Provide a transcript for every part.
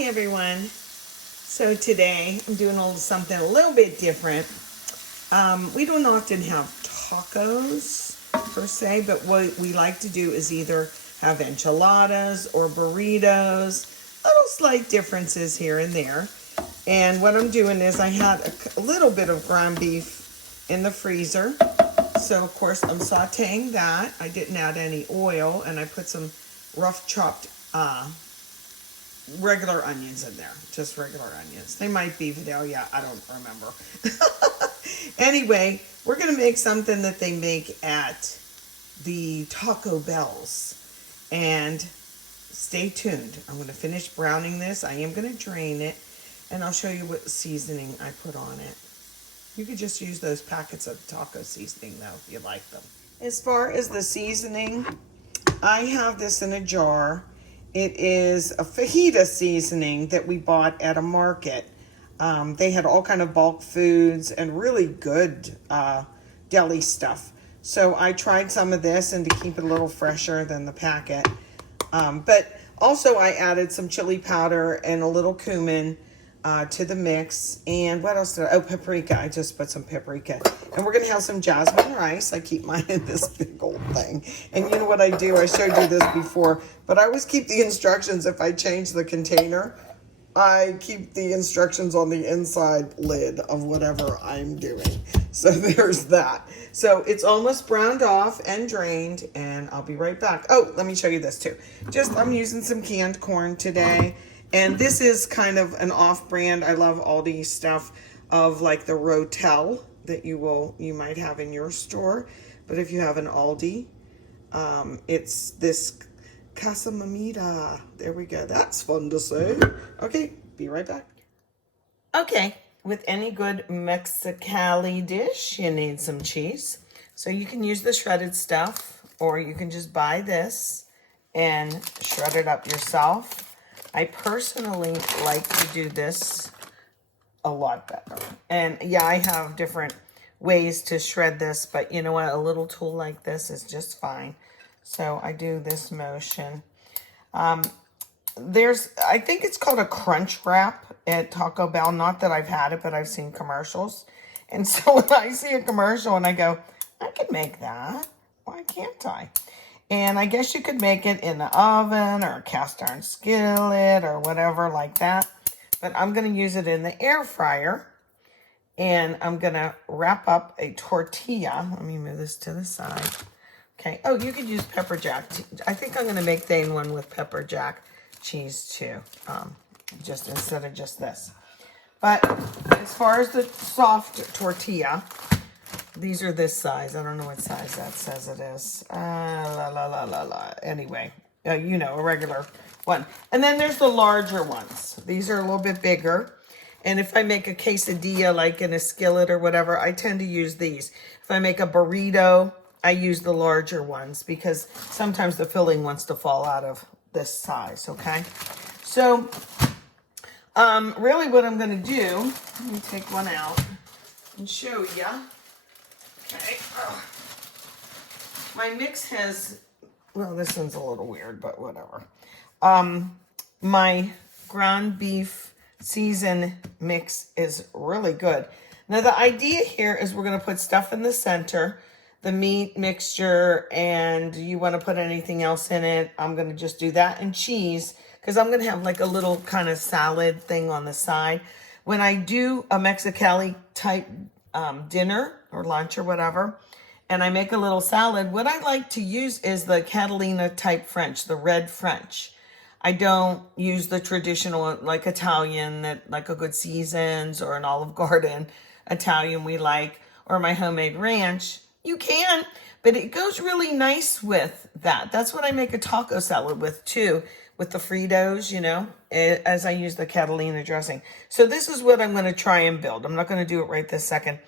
Hi everyone. So today I'm doing something a little bit different. We don't often have tacos per se, but what we like to do is either have enchiladas or burritos, little slight differences here and there. And what I'm doing is I had a little bit of ground beef in the freezer. So of course I'm sauteing that. I didn't add any oil, and I put some rough chopped regular onions in there, just regular onions. They might be Vidalia, I don't remember. Anyway, we're gonna make something that they make at the Taco Bells, and stay tuned. I'm gonna finish browning this. I am gonna drain it, and I'll show you what seasoning I put on it. You could just use those packets of taco seasoning though, if you like them. As far as the seasoning, I have this in a jar. It is a fajita seasoning that we bought at a market. They had all kind of bulk foods and really good deli stuff. So I tried some of this, and to keep it a little fresher than the packet. But also I added some chili powder and a little cumin to the mix. And what else did I? Oh, paprika. I just put some paprika. And we're going to have some jasmine rice. I keep mine in this big old thing. And you know what I do? I showed you this before, but I always keep the instructions. If I change the container, I keep the instructions on the inside lid of whatever I'm doing. So there's that. So it's almost browned off and drained, and I'll be right back. Oh, let me show you this too. I'm using some canned corn today. And this is kind of an off-brand. I love Aldi stuff of like the Rotel that you might have in your store. But if you have an Aldi, it's this Casa Mamita. There we go. That's fun to say. Okay, be right back. Okay, with any good Mexicali dish, you need some cheese. So you can use the shredded stuff, or you can just buy this and shred it up yourself. I personally like to do this a lot better. And yeah, I have different ways to shred this, but you know what? A little tool like this is just fine. So I do this motion. I think it's called a crunch wrap at Taco Bell. Not that I've had it, but I've seen commercials. And so when I see a commercial and I go, I can make that. Why can't I? And I guess you could make it in the oven or a cast iron skillet or whatever like that. But I'm going to use it in the air fryer. And I'm going to wrap up a tortilla. Let me move this to the side. Okay. Oh, you could use pepper jack. I think I'm going to make Thane one with pepper jack cheese too. Just instead of just this. But as far as the soft tortilla, these are this size. I don't know what size that says it is. Anyway, you know, a regular one. And then there's the larger ones. These are a little bit bigger. And if I make a quesadilla, like in a skillet or whatever, I tend to use these. If I make a burrito, I use the larger ones because sometimes the filling wants to fall out of this size, okay? So, really what I'm going to do, let me take one out and show you. Okay. Oh. My mix has, well, this one's a little weird, but whatever. My ground beef season mix is really good. Now, the idea here is we're going to put stuff in the center, the meat mixture, and you want to put anything else in it. I'm going to just do that, and cheese, because I'm going to have like a little kind of salad thing on the side. When I do a Mexicali type dinner or lunch or whatever, and I make a little salad, what I like to use is the Catalina type French, the red French. I don't use the traditional like Italian that like a Good Seasons or an Olive Garden Italian we like, or my homemade ranch. You can, but it goes really nice with that. That's what I make a taco salad with too, with the Fritos, you know, as I use the Catalina dressing. So this is what I'm going to try and build. I'm not going to do it right this second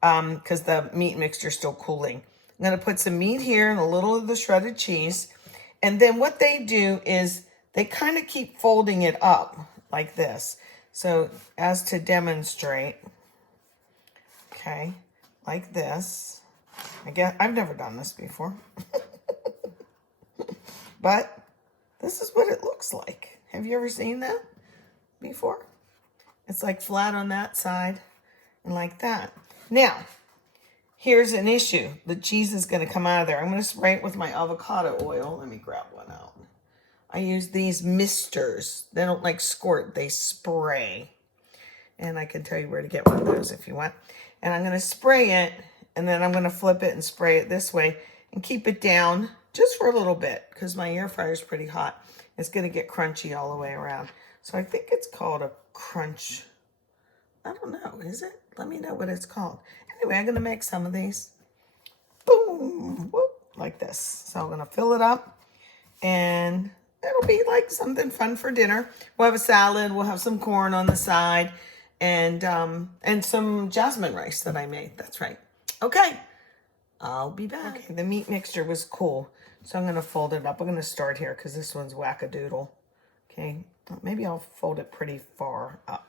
because the meat mixture is still cooling. I'm going to put some meat here and a little of the shredded cheese. And then what they do is they kind of keep folding it up like this. So as to demonstrate, okay, like this. I guess I've never done this before. But this is what it looks like. Have you ever seen that? before? It's like flat on that side and like that. Now, here's an issue. The cheese is going to come out of there. I'm going to spray it with my avocado oil. Let me grab one out. I use these misters. They don't like squirt, they spray. And I can tell you where to get one of those if you want. And I'm going to spray it, and then I'm going to flip it and spray it this way and keep it down just for a little bit because my air fryer is pretty hot. It's going to get crunchy all the way around. So I think it's called a crunch. I don't know, is it? Let me know what it's called. Anyway, I'm going to make some of these. Boom, whoop, like this. So I'm going to fill it up, and it'll be like something fun for dinner. We'll have a salad. We'll have some corn on the side, and some jasmine rice that I made. That's right. Okay, I'll be back. Okay, the meat mixture was cool, so I'm going to fold it up. I'm going to start here because this one's wackadoodle. Okay, maybe I'll fold it pretty far up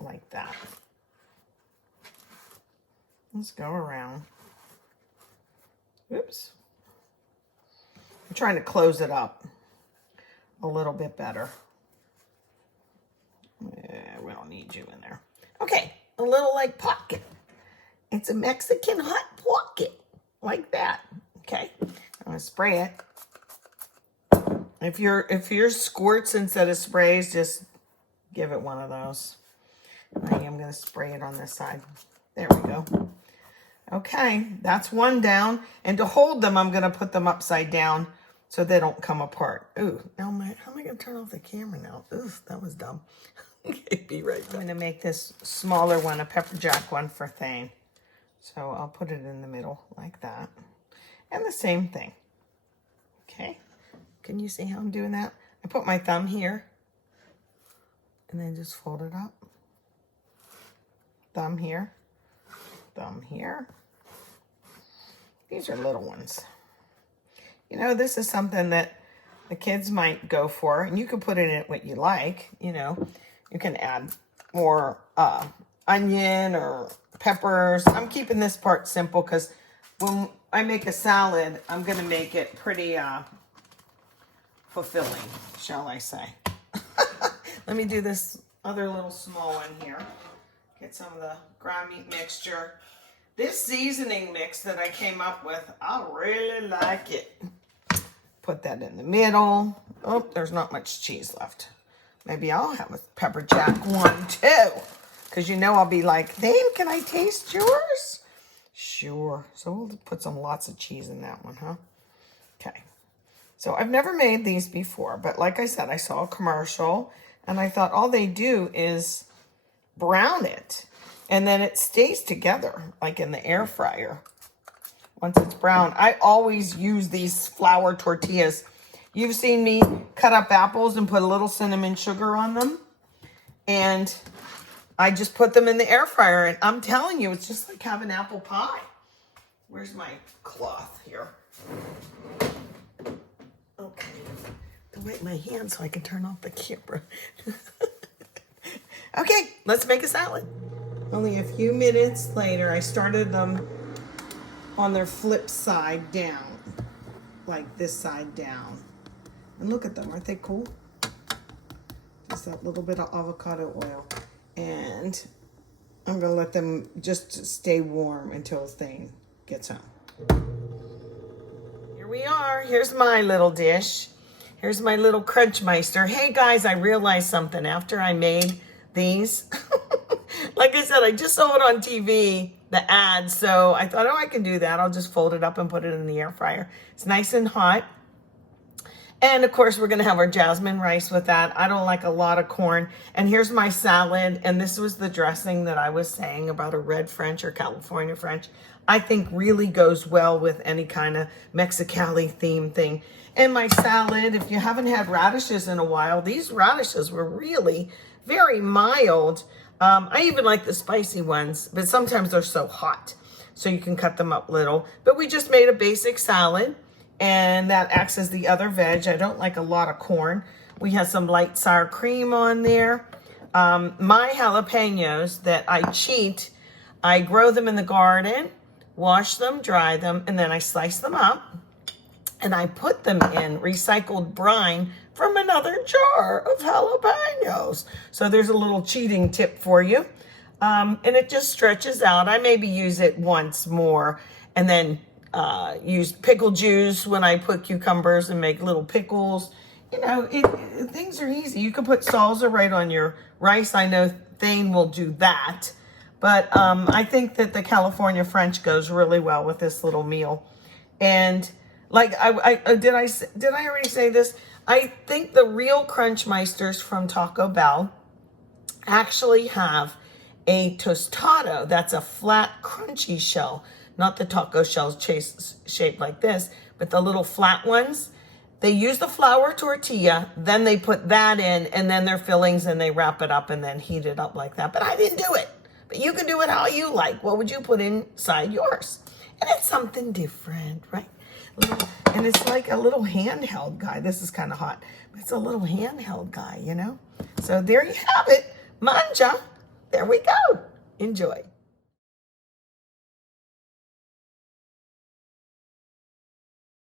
like that. Let's go around. Oops. I'm trying to close it up a little bit better. Yeah, we don't need you in there. Okay, a little like pocket. It's a Mexican hot pocket, like that. Okay, I'm gonna spray it. If yours squirts instead of sprays, just give it one of those. I am gonna spray it on this side. There we go. Okay, that's one down. And to hold them, I'm gonna put them upside down so they don't come apart. Ooh, now how am I gonna turn off the camera now? Ooh, that was dumb. Okay, be right back. I'm gonna make this smaller one, a pepper jack one for Thane. So I'll put it in the middle like that. And the same thing. Okay, can you see how I'm doing that? I put my thumb here and then just fold it up. Thumb here, thumb here. These are little ones. You know, this is something that the kids might go for, and you can put in it what you like. You know, you can add more onion or peppers. I'm keeping this part simple because when I make a salad, I'm going to make it pretty fulfilling, shall I say. Let me do this other little small one here. Get some of the ground meat mixture. This seasoning mix that I came up with, I really like it. Put that in the middle. Oh, there's not much cheese left. Maybe I'll have a pepper jack one too. Because you know I'll be like, Dave, can I taste yours? Sure. So we'll put some lots of cheese in that one, huh? Okay. So I've never made these before, but like I said, I saw a commercial and I thought all they do is brown it and then it stays together like in the air fryer once it's brown. I always use these flour tortillas. You've seen me cut up apples and put a little cinnamon sugar on them, and I just put them in the air fryer, and I'm telling you, it's just like having apple pie. Where's my cloth here? Okay, to wipe my hands so I can turn off the camera. Okay, let's make a salad. Only a few minutes later, I started them on their flip side down, like this side down. And look at them, aren't they cool? Just that little bit of avocado oil. And I'm gonna let them just stay warm until Thane gets home. Here we are, here's my little dish. Here's my little Crunchmeister. Hey guys, I realized something after I made these. Like I said, I just saw it on TV, the ad, so I thought, oh, I can do that. I'll just fold it up and put it in the air fryer. It's nice and hot. And of course, we're gonna have our jasmine rice with that. I don't like a lot of corn. And here's my salad. And this was the dressing that I was saying about a red French or California French. I think really goes well with any kind of Mexicali theme thing. And my salad, if you haven't had radishes in a while, these radishes were really very mild. I even like the spicy ones, but sometimes they're so hot, so you can cut them up little. But we just made a basic salad, and that acts as the other veg. I don't like a lot of corn. We have some light sour cream on there. My jalapenos that I cheat, I grow them in the garden, wash them, dry them, and then I slice them up. and I put them in recycled brine from another jar of jalapenos. So there's a little cheating tip for you. And it just stretches out. I maybe use it once more, and then use pickle juice when I put cucumbers and make little pickles. You know, things are easy. You can put salsa right on your rice. I know Thane will do that. But I think that the California French goes really well with this little meal. And like, did I already say this? I think the real Crunchmeisters from Taco Bell actually have a tostado. That's a flat, crunchy shell. Not the taco shells shaped like this, but the little flat ones. They use the flour tortilla, then they put that in, and then their fillings, and they wrap it up and then heat it up like that. But I didn't do it. But you can do it how you like. What would you put inside yours? And it's something different, right? And it's like a little handheld guy. This is kind of hot. But it's a little handheld guy, you know? So there you have it. Manja. There we go. Enjoy.